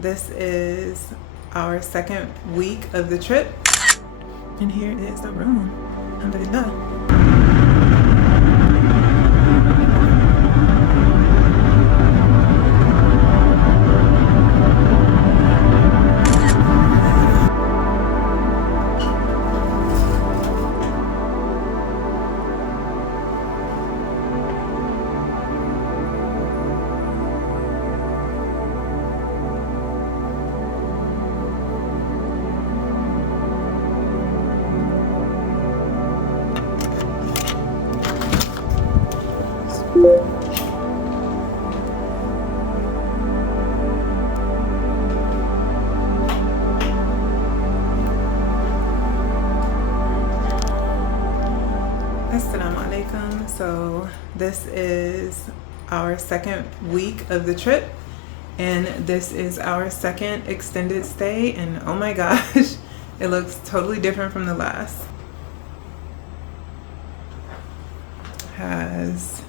This is our second week of the trip, and here is the room. Alhamdulillah. Assalamu alaikum. So this is our second week of the trip, and this is our second extended stay, and oh my gosh, it looks totally different from the last. Has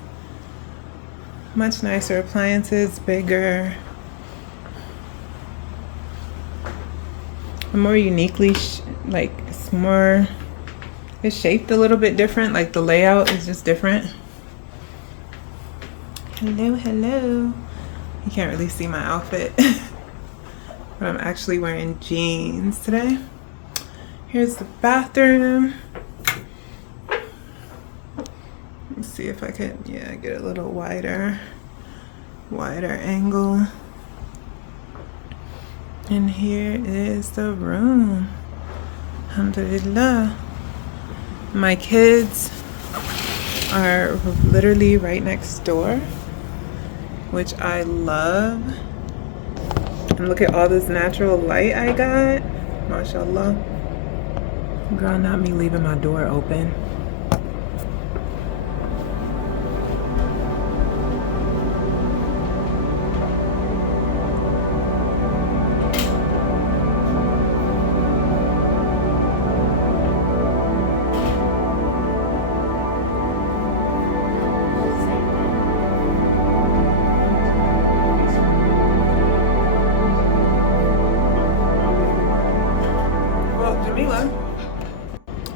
much nicer appliances, bigger, more uniquely it's shaped a little bit different, like the layout is just different. Hello. You can't really see my outfit, but I'm actually wearing jeans today. Here's the bathroom. Let's see if I could, get a little wider angle. And here is the room. Alhamdulillah. My kids are literally right next door, which I love. And look at all this natural light I got. MashaAllah. Girl, not me leaving my door open.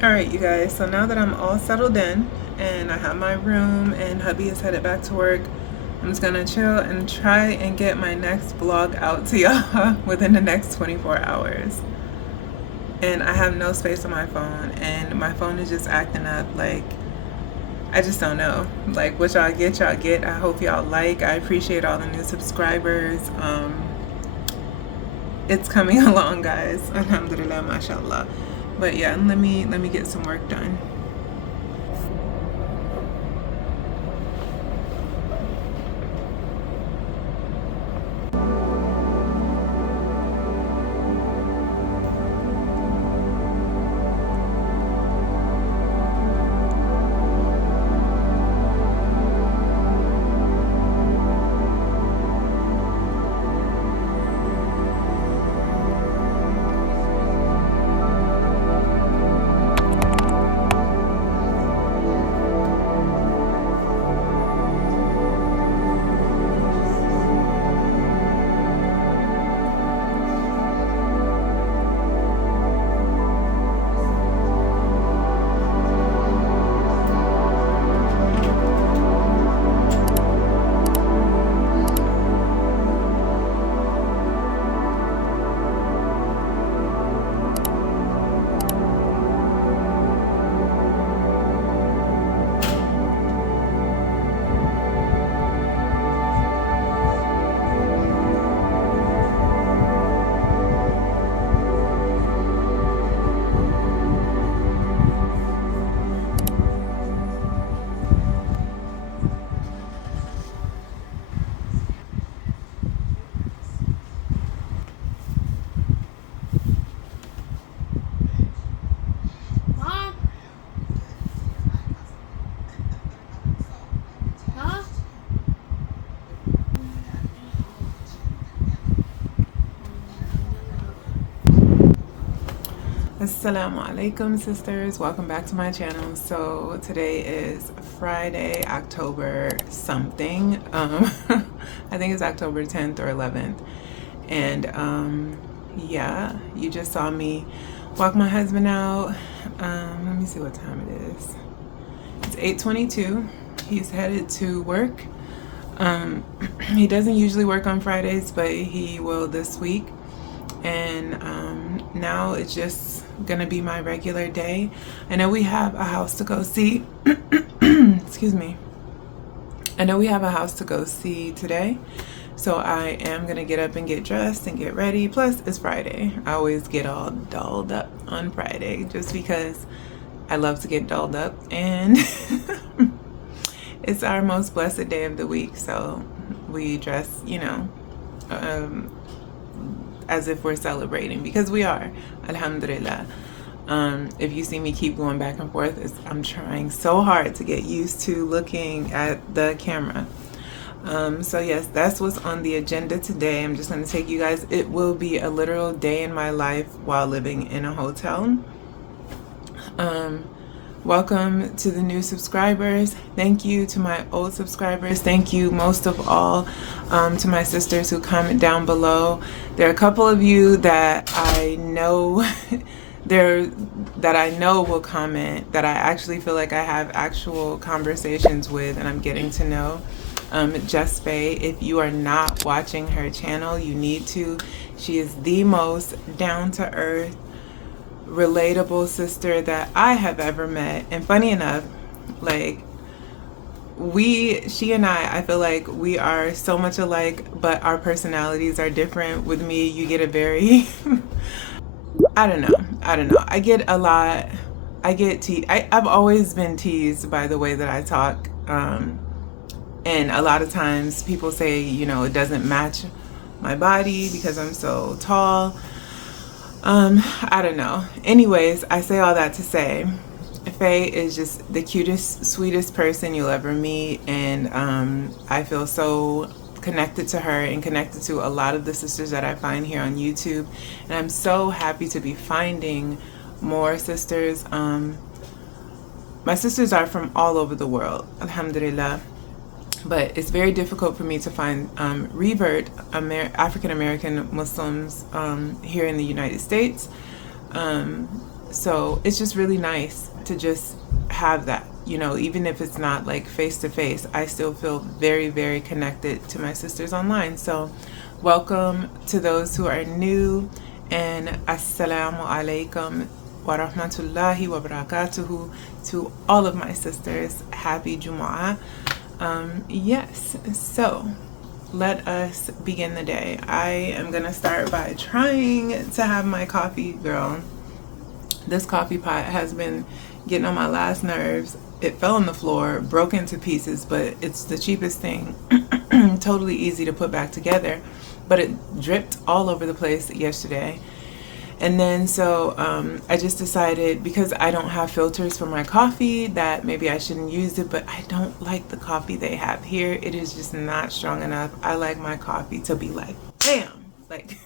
Alright you guys, so now that I'm all settled in and I have my room and hubby is headed back to work, I'm just gonna chill and try and get my next vlog out to y'all within the next 24 hours. And I have no space on my phone, and my phone is just acting up. Like, I just don't know. Like, what y'all get. I hope y'all like. I appreciate all the new subscribers. It's coming along, guys. Alhamdulillah, mashallah. But yeah, let me get some work done. Assalamu alaikum sisters, welcome back to my channel. So today is Friday, October something. I think it's October 10th or 11th, And yeah, you just saw me walk my husband out. Let me see what time it is. It's 8:22. He's headed to work. He doesn't usually work on Fridays, but he will this week. And now it's just gonna be my regular day. I know we have a house to go see. Excuse me. I know we have a house to go see today, so I am gonna get up and get dressed and get ready. Plus, it's Friday. I always get all dolled up on Friday just because I love to get dolled up, and it's our most blessed day of the week. So we dress, you know, as if we're celebrating, because we are, alhamdulillah. If you see me keep going back and forth, I'm trying so hard to get used to looking at the camera. So yes, that's what's on the agenda today. I'm just going to take you guys, it will be a literal day in my life while living in a hotel. Welcome to the new subscribers. Thank you to my old subscribers. Thank you most of all to my sisters who comment down below. There are a couple of you that I know will comment, that I actually feel like I have actual conversations with and I'm getting to know. Just Faye, if you are not watching her channel, you need to. She is the most down-to-earth, relatable sister that I have ever met. And funny enough, like, she and I feel like we are so much alike, but our personalities are different. With me, you get a very I don't know. I get a lot. I've always been teased by the way that I talk. And a lot of times people say, you know, it doesn't match my body because I'm so tall. I don't know. Anyways, I say all that to say, Faye is just the cutest, sweetest person you'll ever meet. And I feel so connected to her and connected to a lot of the sisters that I find here on YouTube. And I'm so happy to be finding more sisters. My sisters are from all over the world, alhamdulillah. But it's very difficult for me to find revert African American Muslims here in the United States. So it's just really nice to just have that, you know, even if it's not like face to face, I still feel very, very connected to my sisters online. So welcome to those who are new, and assalamu alaikum wa rahmatullahi wa barakatuhu to all of my sisters. Happy Jumu'ah. Yes, so let us begin the day. I am gonna start by trying to have my coffee. Girl, this coffee pot has been getting on my last nerves. It fell on the floor, broke into pieces, but it's the cheapest thing. Totally easy to put back together, but it dripped all over the place yesterday. And then so I just decided, because I don't have filters for my coffee, that maybe I shouldn't use it. But I don't like the coffee they have here. It is just not strong enough. I like my coffee to be like, bam, like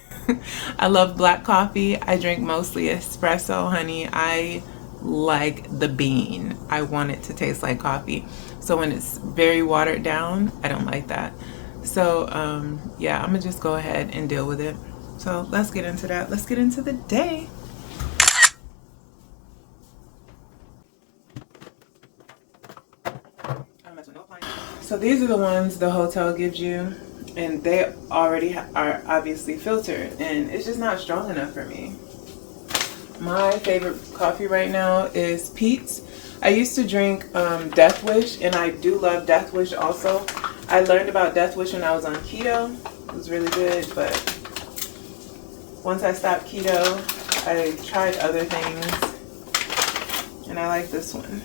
I love black coffee. I drink mostly espresso, honey. I like the bean. I want it to taste like coffee. So when it's very watered down, I don't like that. So yeah, I'm gonna just go ahead and deal with it. So let's get into that. Let's get into the day. So these are the ones the hotel gives you, and they already are obviously filtered, and it's just not strong enough for me. My favorite coffee right now is Peet's. I used to drink Death Wish, and I do love Death Wish also. I learned about Death Wish when I was on keto. It was really good, but once I stopped keto, I tried other things, and I like this one.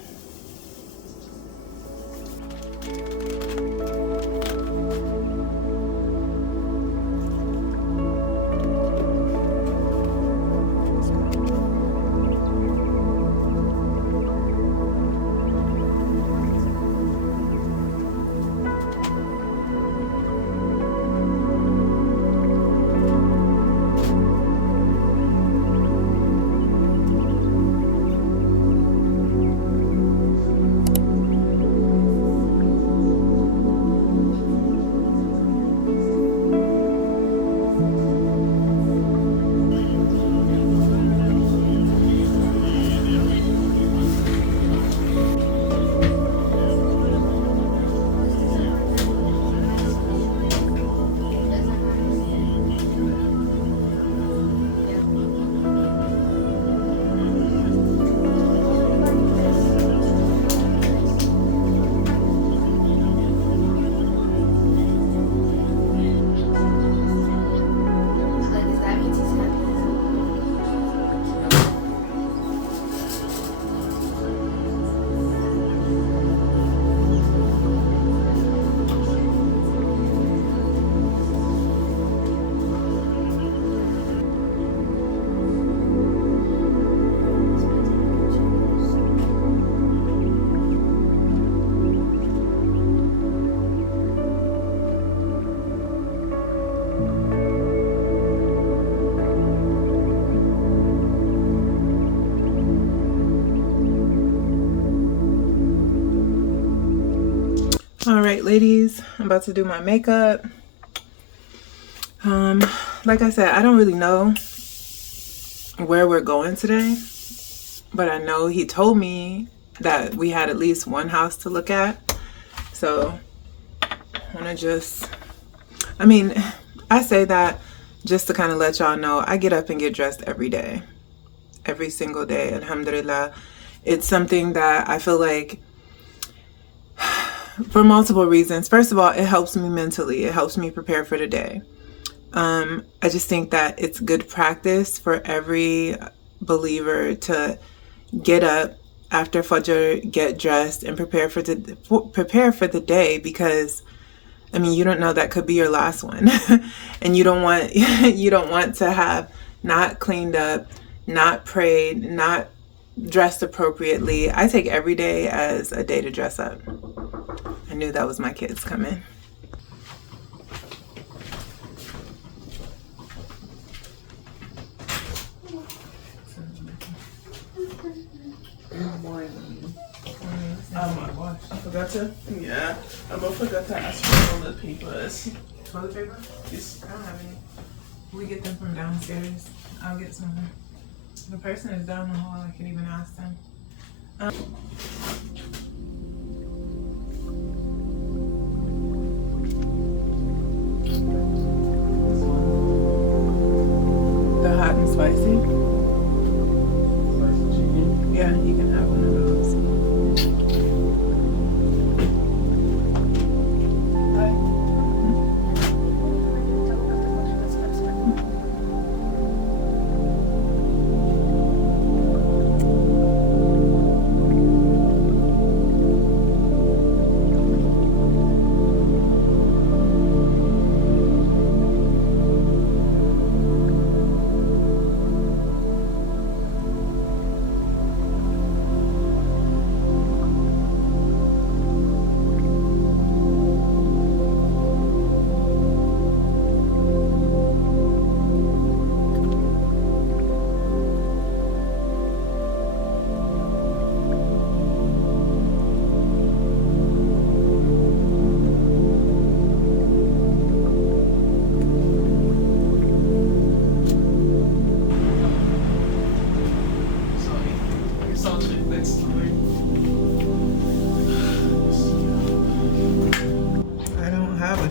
ladies, I'm about to do my makeup. Like I said, I don't really know where we're going today, but I know he told me that we had at least one house to look at. So I want to just, I mean, I say that just to kind of let y'all know, I get up and get dressed every day, every single day. Alhamdulillah. It's something that I feel like, for multiple reasons. First of all, it helps me mentally. It helps me prepare for the day. I just think that it's good practice for every believer to get up after Fajr, get dressed, and prepare for the day, because I mean, you don't know, that could be your last one. And you don't want to have not cleaned up, not prayed, not dressed appropriately. I take every day as a day to dress up. I knew that was my kids coming. I forgot to. Yeah, I forgot to ask for toilet papers. Toilet paper? Yes. I don't have any. We get them from downstairs. I'll get some. The person is down the hall. I can even ask them. The hot and spicy? Spicy chicken? Yeah, you can have one of those.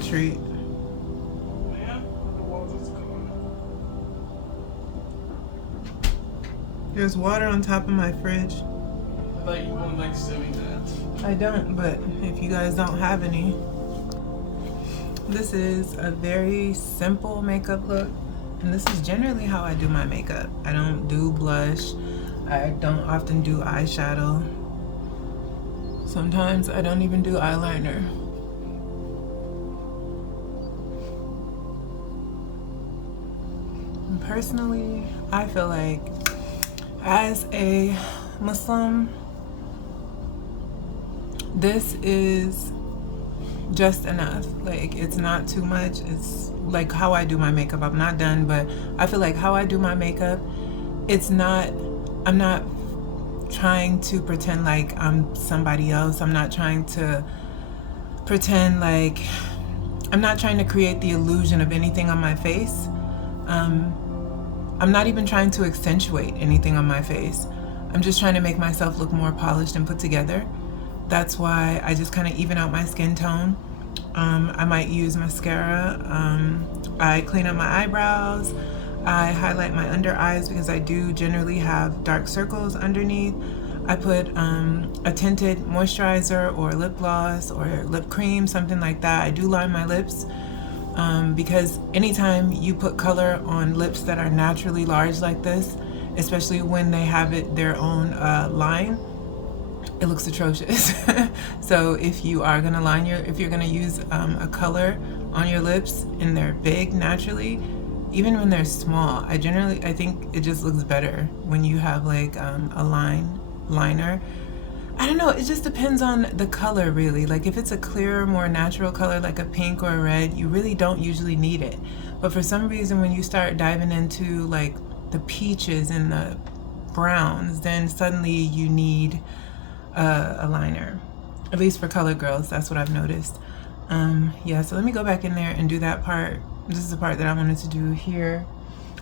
Treat. There's water on top of my fridge. I thought you wouldn't like doing that. I don't, but if you guys don't have any. This is a very simple makeup look, and this is generally how I do my makeup. I don't do blush. I don't often do eyeshadow. Sometimes I don't even do eyeliner. Personally, I feel like as a Muslim, this is just enough. Like, it's not too much. It's like how I do my makeup. I'm not done, but I feel like how I do my makeup, it's not, I'm not trying to pretend like I'm somebody else. I'm not trying to pretend like, I'm not trying to create the illusion of anything on my face. I'm not even trying to accentuate anything on my face. I'm just trying to make myself look more polished and put together. That's why I just kind of even out my skin tone. I might use mascara. I clean up my eyebrows. I highlight my under eyes because I do generally have dark circles underneath. I put a tinted moisturizer or lip gloss or lip cream, something like that. I do line my lips. Because anytime you put color on lips that are naturally large like this, especially when they have their own line, it looks atrocious. So if you are gonna if you're gonna use a color on your lips and they're big naturally, even when they're small, I think it just looks better when you have like a liner. I don't know, it just depends on the color really. Like if it's a clearer, more natural color like a pink or a red, you really don't usually need it. But for some reason when you start diving into like the peaches and the browns, then suddenly you need a liner. At least for colored girls, that's what I've noticed. Yeah, so let me go back in there and do that part. This is the part that I wanted to do here.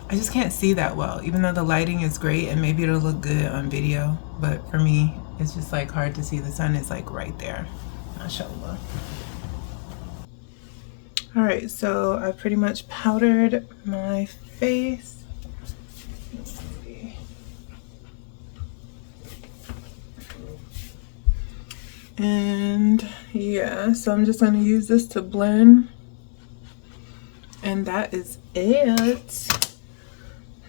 I just can't see that well, even though the lighting is great and maybe it'll look good on video, but for me it's just like hard to see. The sun is like right there. Mashallah. All right, so I've pretty much powdered my face. Let's see. And yeah, so I'm just gonna use this to blend, and that is it.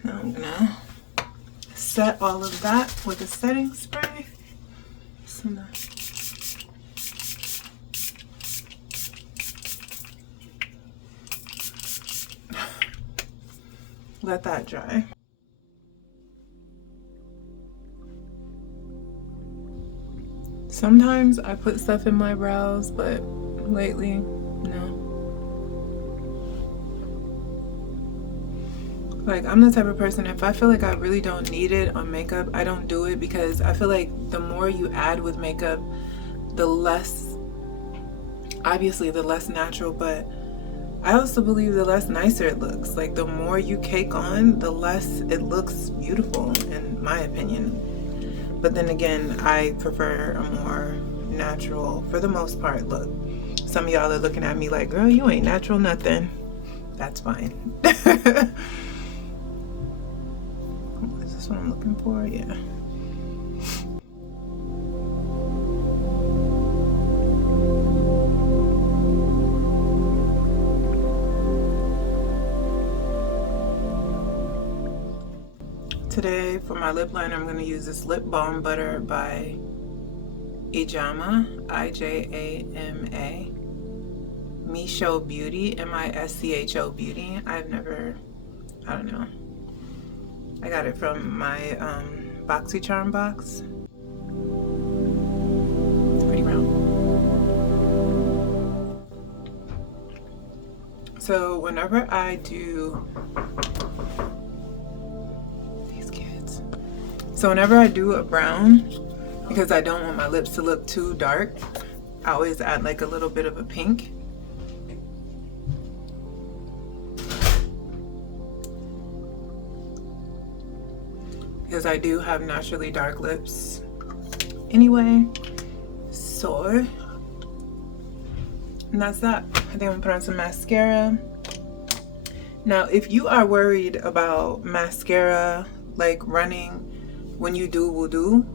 Now I'm gonna set all of that with a setting spray. So now, let that dry. Sometimes I put stuff in my brows, but lately, no. Like, I'm the type of person, if I feel like I really don't need it on makeup, I don't do it, because I feel like the more you add with makeup, the less, obviously the less natural, but I also believe the less nicer it looks. Like, the more you cake on, the less it looks beautiful, in my opinion. But then again, I prefer a more natural, for the most part, look. Some of y'all are looking at me like, girl, you ain't natural nothing. That's fine. Is this what I'm looking for? Yeah. Today for my lip liner, I'm going to use this lip balm butter by Ijama, I-J-A-M-A. Misho Beauty, M-I-S-C-H-O Beauty. I don't know. I got it from my BoxyCharm box. It's pretty round. So whenever I do a brown, because I don't want my lips to look too dark, I always add like a little bit of a pink. Because I do have naturally dark lips anyway. So, and that's that. I think I'm gonna put on some mascara. Now, if you are worried about mascara like running when you do wudu,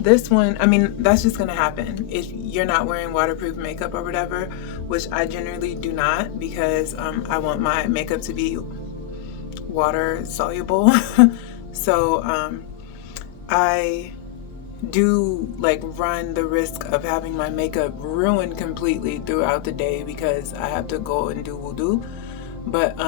this one, I mean, that's just gonna happen if you're not wearing waterproof makeup or whatever, which I generally do not, because I want my makeup to be water soluble. So I do like run the risk of having my makeup ruined completely throughout the day because I have to go and do wudu. But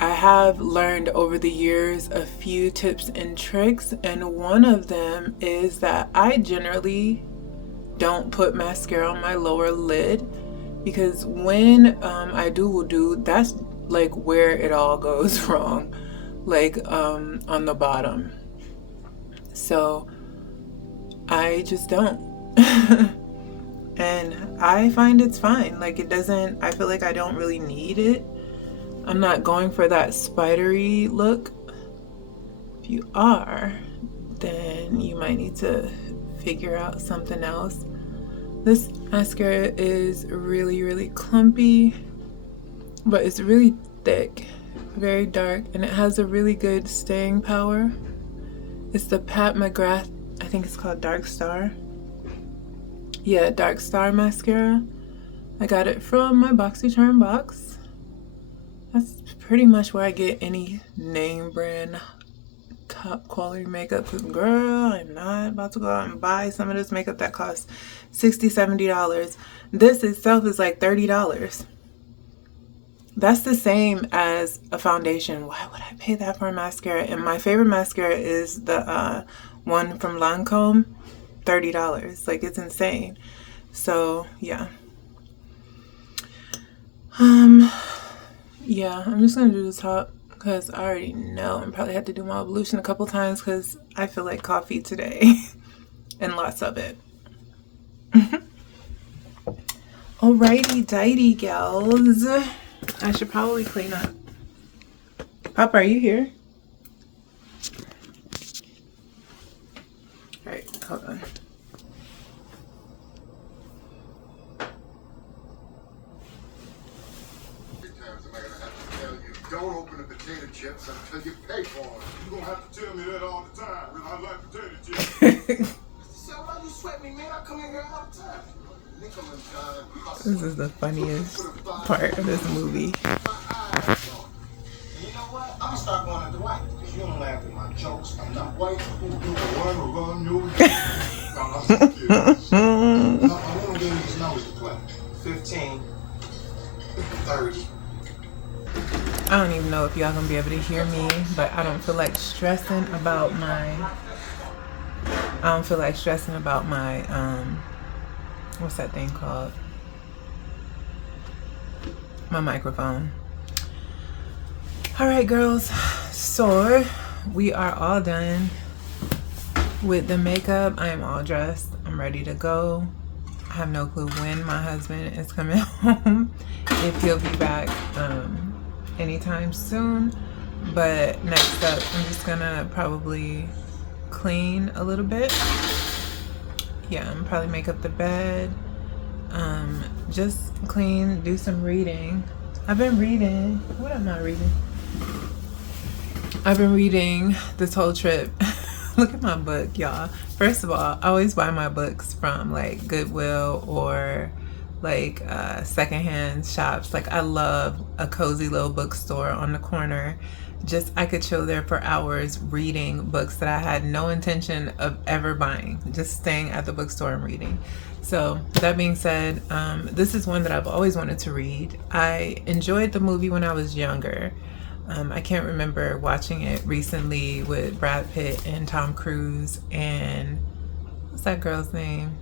I have learned over the years a few tips and tricks, and one of them is that I generally don't put mascara on my lower lid, because when I do wudu, that's like where it all goes wrong, like on the bottom. So I just don't. And I find it's fine. Like, it doesn't, I feel like I don't really need it. I'm not going for that spidery look. If you are, then you might need to figure out something else. This mascara is really, really clumpy, but it's really thick, very dark, and it has a really good staying power. It's the Pat McGrath, I think it's called Dark Star. Yeah, Dark Star mascara. I got it from my BoxyCharm box. That's pretty much where I get any name brand top quality makeup, because girl, I'm not about to go out and buy some of this makeup that costs $60, $70. This itself is like $30. That's the same as a foundation. Why would I pay that for a mascara? And my favorite mascara is the one from Lancome, $30. Like, it's insane. So yeah. Yeah, I'm just gonna do the top because I already know I probably have to do my ablution a couple times because I feel like coffee today and lots of it. Alrighty dighty gals. I should probably clean up. Papa, are you here? Alright, hold on. Don't open the potato chips until you pay for them. You're gonna have to tell me that all the time. I like potato chips. So why you sweat me, man? I come in here all the time. This is the funniest part of this movie. You know what? I'm gonna start going at the white because you don't laugh at my jokes. I'm not white. Who do run around you? I'm kidding. I want to give these numbers to play. 15, 30. I don't even know if y'all gonna be able to hear me, but I don't feel like stressing about my what's that thing called? My microphone. All right, girls. So we are all done with the makeup. I am all dressed. I'm ready to go. I have no clue when my husband is coming home, if he'll be back anytime soon. But next up, I'm just gonna probably clean a little bit. Yeah, I'm probably make up the bed, just clean, do some reading. I've been reading. What am I reading? I've been reading this whole trip. Look at my book, y'all. First of all, I always buy my books from like Goodwill or like secondhand shops. Like I love a cozy little bookstore on the corner. Just I could chill there for hours reading books that I had no intention of ever buying, just staying at the bookstore and reading. So that being said, this is one that I've always wanted to read. I enjoyed the movie when I was younger. I can't remember watching it recently with Brad Pitt and Tom Cruise and what's that girl's name?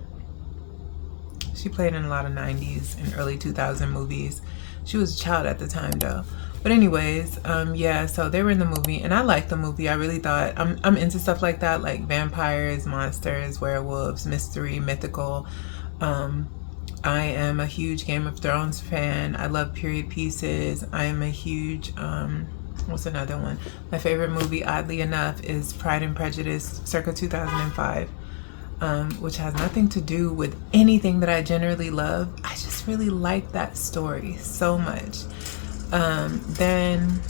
She played in a lot of 90s and early 2000 movies. She was a child at the time though. But anyways, yeah, so they were in the movie and I liked the movie. I really thought, I'm into stuff like that, like vampires, monsters, werewolves, mystery, mythical. I am a huge Game of Thrones fan. I love period pieces. I am a huge, what's another one? My favorite movie, oddly enough, is Pride and Prejudice, circa 2005, which has nothing to do with anything that I generally love. I just really like that story so much. Then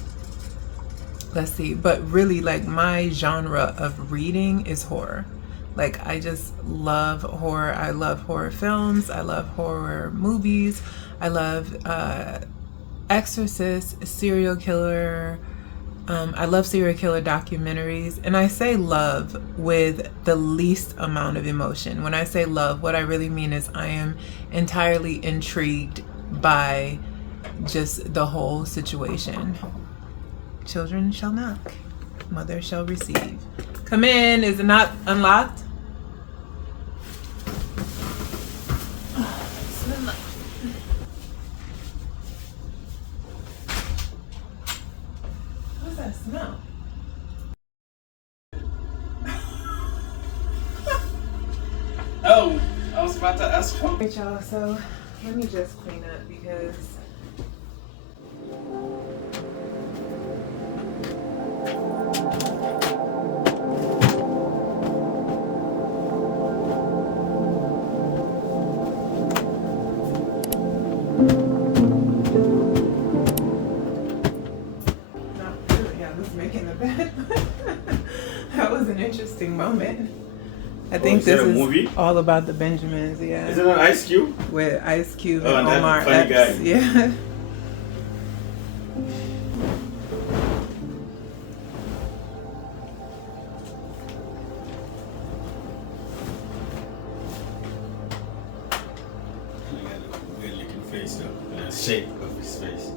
let's see, but really like my genre of reading is horror. Like I just love horror. I love horror films. I love horror movies. I love Exorcist, serial killer. I love serial killer documentaries. And I say love with the least amount of emotion. When I say love, what I really mean is I am entirely intrigued by just the whole situation. Children shall knock, mother shall receive. Come in. Is it not unlocked? What's that smell? Oh, I was about to ask for. Alright, y'all, so let me just clean up because making the bed. That was an interesting moment. I think this is movie? all about the Benjamins, yeah. Is it an Ice Cube? With Ice Cube Oh, and and Omar that funny Epps. guy. Yeah. He had a weird looking face though, and the shape of his face.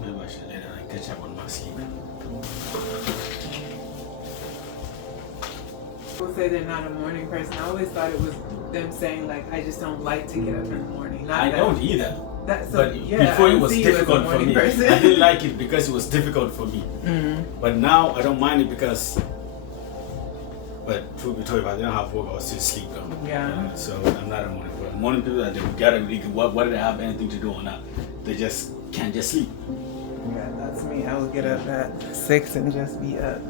Maybe I should let her catch up on my sleep. People say they're not a morning person. I always thought it was them saying like, I just don't like to get up in the morning. Not I that, don't either. That, so, But yeah, before I it don't was see you as a difficult for morning me. person. I didn't like it because it was difficult for me. Mm-hmm. But now I don't mind it because But truth be told, if I didn't have work, I would still sleep though. Yeah. So I'm not a morning person. Morning people that they gotta really whether they have anything to do or not, they just can't just sleep. Yeah, that's me. I would get up at 6 and just be up.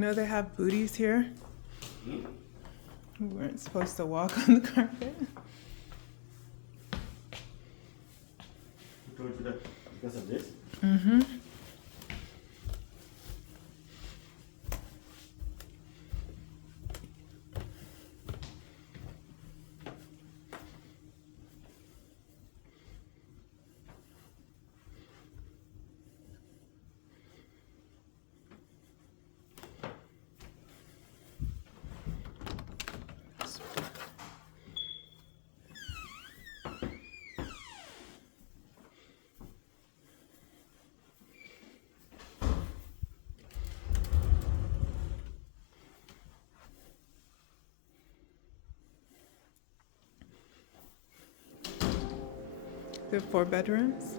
know they have booties here? We weren't supposed to walk on the carpet. Who told you that? Because of this? Mm-hmm. They have 4 bedrooms.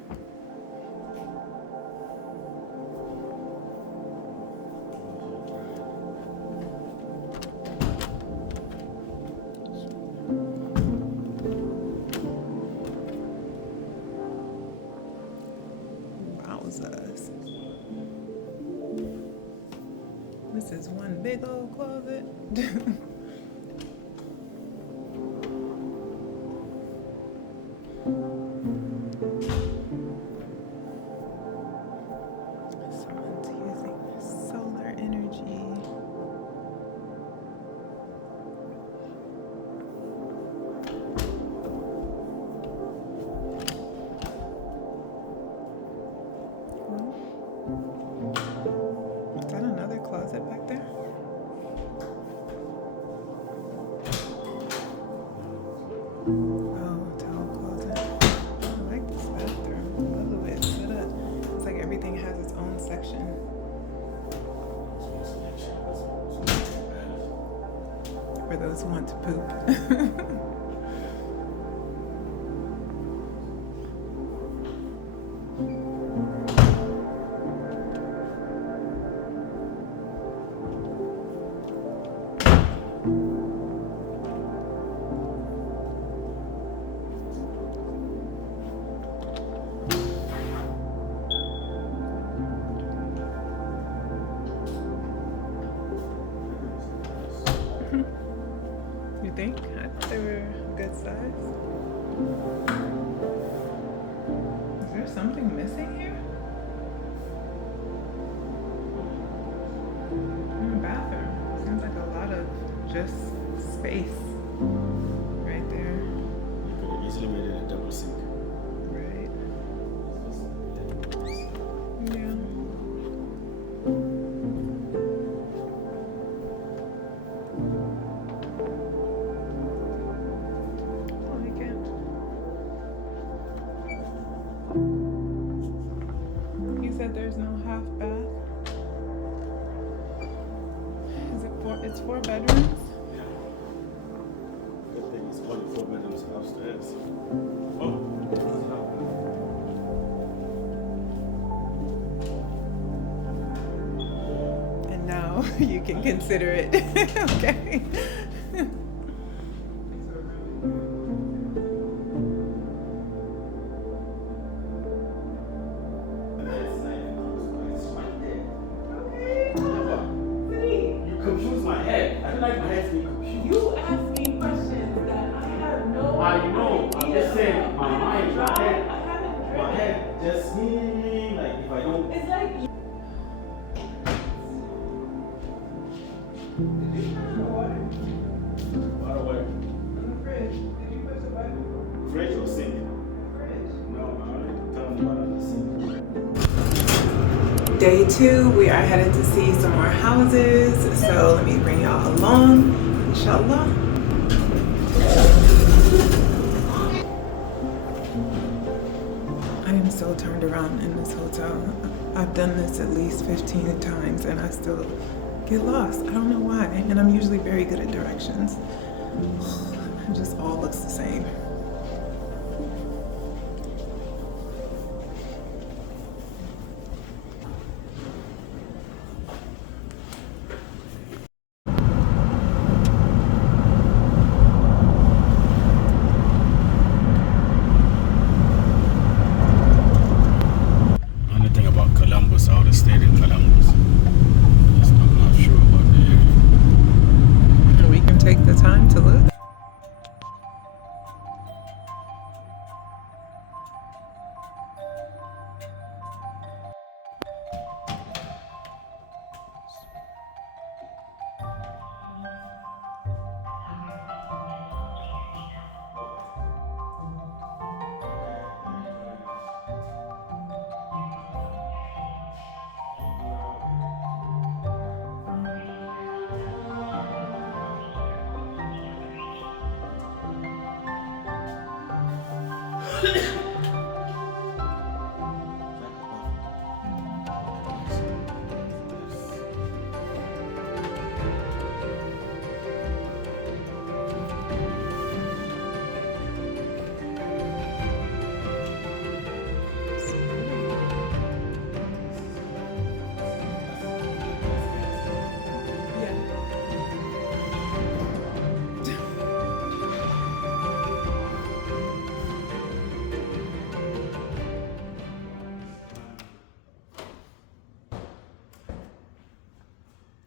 Wowzers. This is one big old closet. Someone's using solar energy. Is that another closet back there? Oh, towel closet. I like this bathroom. I love the way it's set up. It's like everything has its own section. For those who want to poop. You think? I thought they were a good size. Is there something missing here? Bathroom. Seems like a lot of just space right there. You could have easily made it a double sink. Right? Yeah. I like it. You said there's no half bath? Is it 4? It's 4 bedrooms? Good thing it's only 4 bedrooms upstairs. Oh. And now you can consider it. Okay. You confuse my head. I don't like my head being confused. You asked me questions that I have no I know. I'm just saying, my mind, my head, I haven't my head just like if I don't. It's like you. Did you turn on the water? Water, water. On the fridge. Did you push the button? Fridge or sink? Fridge. No, I already turned the water on the sink. Day 2, we are headed to see some more houses. So let me bring y'all along, inshallah. I am so turned around in this hotel. I've done this at least 15 times and I still get lost. I don't know why. And I'm usually very good at directions. It just all looks the same. Only thing about Columbus, I would have stayed in Columbus. I'm not sure about time to look.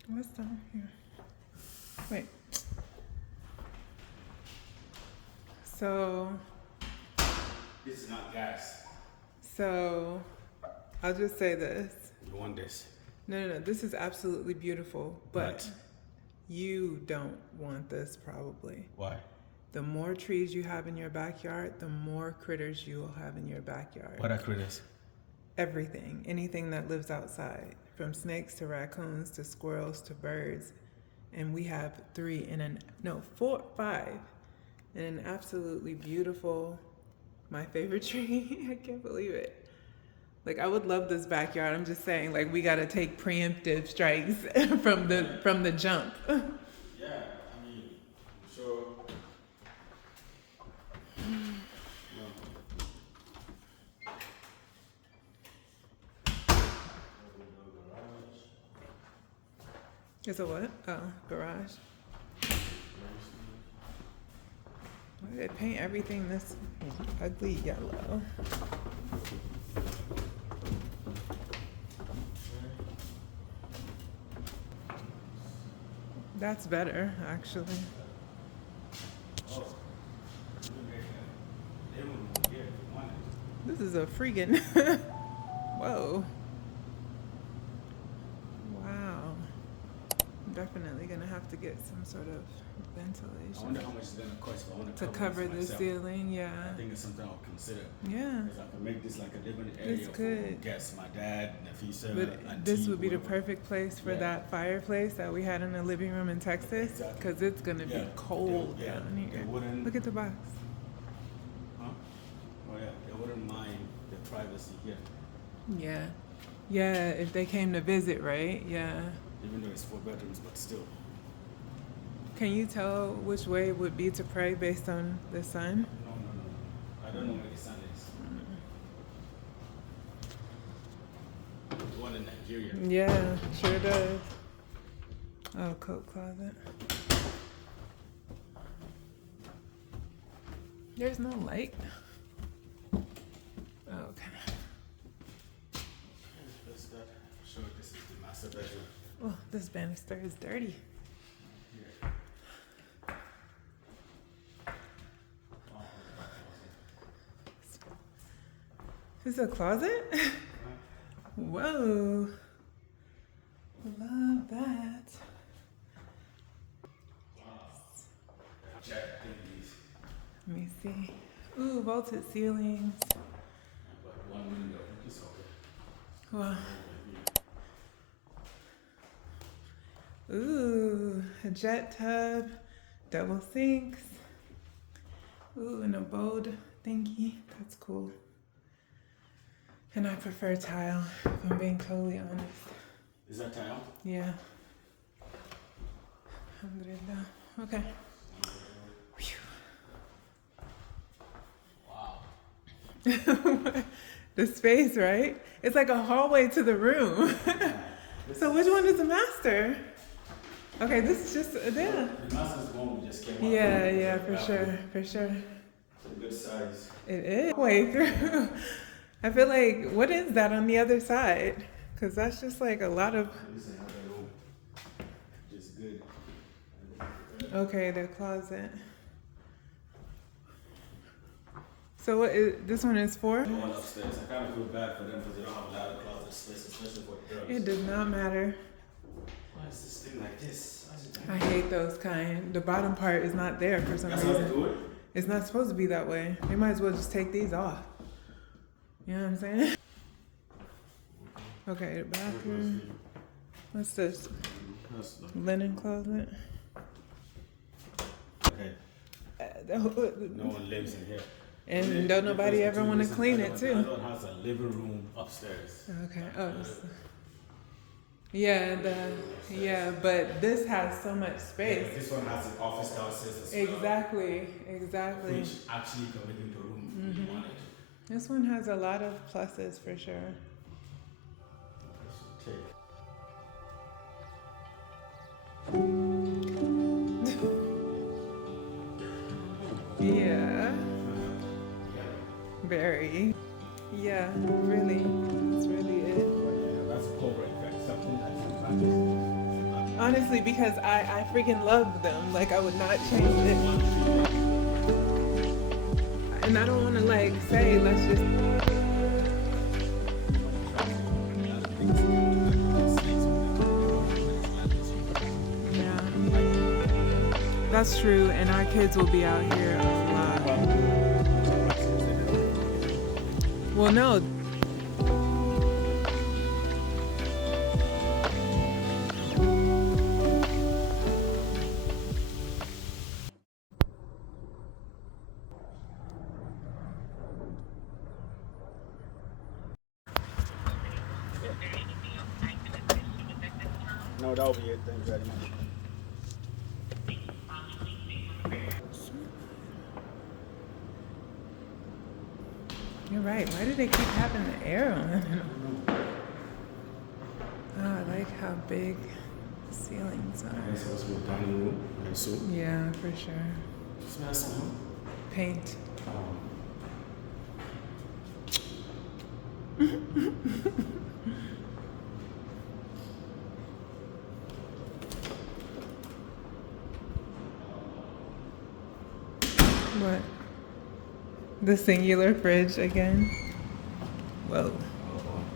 What's down here? Wait. So This is not gas. I'll just say this. You want this? No. This is absolutely beautiful, but you don't want this probably. Why? The more trees you have in your backyard, the more critters you will have in your backyard. What are critters? Everything, anything that lives outside, from snakes to raccoons to squirrels to birds. And we have 5 in an absolutely beautiful, my favorite tree. I can't believe it. Like, I would love this backyard. I'm just saying, like, we got to take preemptive strikes from the jump. Yeah, I mean, so. It's a what? Oh, garage. Why did they paint everything this ugly yellow? That's better, actually. This is a freaking whoa. Wow. I'm definitely gonna have to get some sort of I ventilation wonder how much it's gonna cost if I want to cover the myself. ceiling. Yeah. I think it's something I'll consider. Yeah. Because I can make this like a living area This for could. guests, my dad, nephew, But this would be the whatever. perfect place for Yeah. that fireplace that we had in the living room in Texas, Exactly. because it's gonna be Yeah. cold Yeah. down here. They wouldn't. Look at the box. Huh? Oh yeah, they wouldn't mind the privacy here, Yeah. Yeah, if they came to visit, right? Yeah. even though it's 4 bedrooms, but still. Can you tell which way it would be to pray based on the sun? No. I don't know where the sun is. The one in Nigeria. Yeah, sure does. Oh, coat closet. There's no light. Oh, okay. Let's start. Sure, this is the master bedroom. Oh, this banister is dirty. Here. This is a closet? Whoa. Love that. Check these. Let me see. Ooh, vaulted ceilings. But one window. It's okay. Wow. Ooh, a jet tub, double sinks. Ooh, an abode thingy. That's cool. And I prefer tile, if I'm being totally honest. Is that tile? Yeah. Alhamdulillah. Okay. Wow. The space, right? It's like a hallway to the room. So which one is the master? Okay, this is just yeah. The master's one we just came out. Yeah, for sure. It's a good size. It is way through. I feel like, what is that on the other side? Because that's just like a lot of. This is another room. Just good. Okay, their closet. So what is this one is for? The one upstairs. I kind of feel bad for them because they don't have a lot of closet space, especially for the girls. It does not matter. Why is this thing like this? I hate those kind. The bottom part is not there for some reason. That's how they do it? It's not supposed to be that way. They might as well just take these off. You know what I'm saying? Okay, the bathroom. What's this? Linen closet. Okay. No one lives in here. And don't nobody ever want to clean it too. That one has a living room upstairs. Okay. Oh. Yeah. But this has so much space. Yeah, this one has an office downstairs as well. Exactly. Which actually can make into a room if you want it. This one has a lot of pluses for sure. Yeah. Very. Yeah, really. That's really it. That's corporate effect. Something that's honestly, because I freaking love them. Like, I would not change it. And I don't want to, like, say, let's just... Yeah. That's true, and our kids will be out here a lot. Well, no. No, that'll be it. Thank you very much. You're right. Why do they keep having the air on? Oh, I like how big the ceilings are. It's supposed to be a dining room, I assume. Yeah, for sure. Smell something? Paint. What? The singular fridge again? Whoa.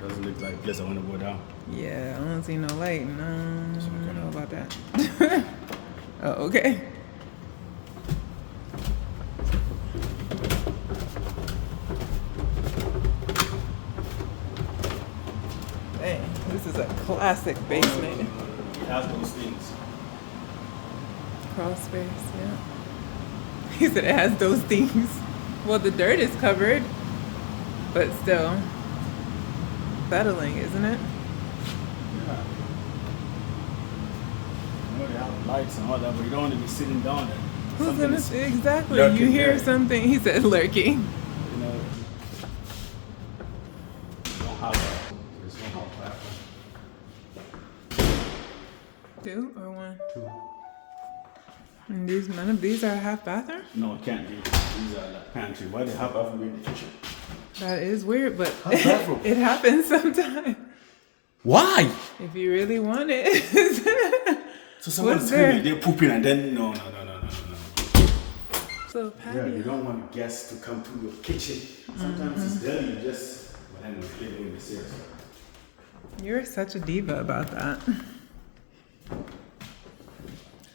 Doesn't look like a place I want to go down. Yeah, I don't see no light. No, I don't know about that. Oh, okay. Dang, this is a classic basement. It has those things. Crawl space, yeah. He said it has those things. Well, the dirt is covered, but still settling, isn't it? Yeah. You know, they have lights and all that, but you don't want to be sitting down there. Who's Something gonna is exactly? lurking You hear there. something? He said lurking. You know, you don't have that. There's no hot bathroom. 2 or 1? 2. And none of these are half bathroom? No, it can't be. These are like pantry. Why they have bathroom in the kitchen? That is weird, but Half bathroom. it happens sometimes. Why? If you really want it. So someone's What's there? screaming, they're pooping, and then no. So patio. Yeah, you don't want guests to come to your kitchen. Sometimes it's dirty. You just, but anyway, leave it in the stairs. You're such a diva about that.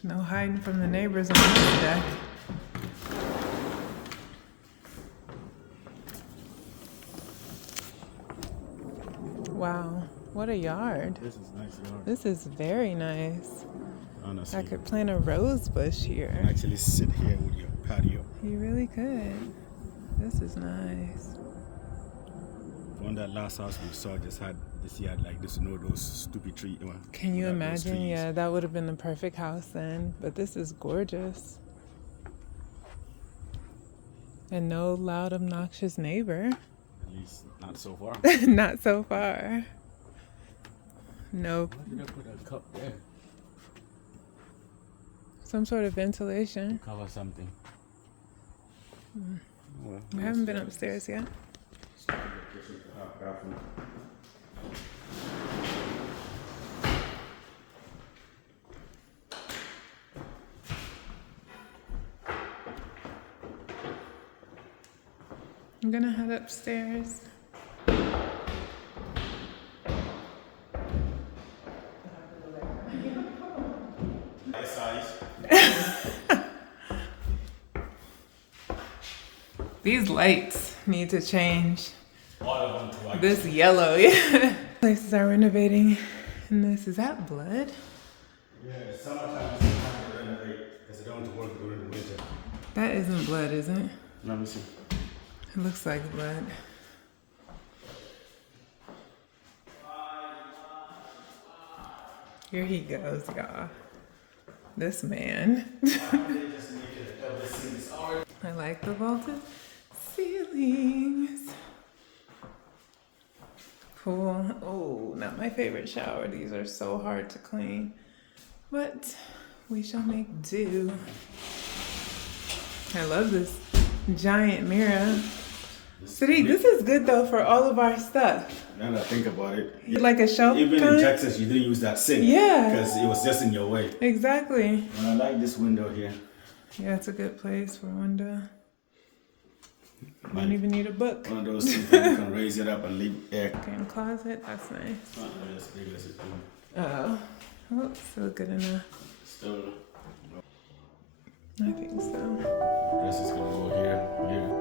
No hiding from the neighbors on this deck. Wow, what a yard. This is nice yard. This is very nice. Honestly, I could plant a rose bush you here. can actually sit here with your patio. You really could. This is nice. One that last house we saw just had this yard like this, you know, those stupid trees. Can you imagine? Yeah, that would have been the perfect house then. But this is gorgeous. And no loud, obnoxious neighbor. At least not so far. Not so far. Nope. Why did I put a cup there? Some sort of ventilation. Cover something. Well, We haven't been upstairs yet. I'm gonna head upstairs. These lights need to change. This yellow, yeah. Places are renovating. And this, is that blood? Yeah, summertime is the time to renovate because they don't want to work during the winter. That isn't blood, is it? Let me see. It looks like blood. Here he goes, y'all. This man. I like the vaulted ceilings. Cool. Oh, not my favorite shower. These are so hard to clean. But we shall make do. I love this giant mirror. See, this is good though for all of our stuff. Now that I think about it. Like a shelf Even kind? in Texas, you didn't use that sink. Yeah. Because it was just in your way. Exactly. And I like this window here. Yeah, it's a good place for a window. You don't even need a book. One of those things that you can raise it up and leave air. Okay, in closet, that's nice. Not as big as it do. Oh, well, still good enough. Still, I think so. this is gonna go here, here.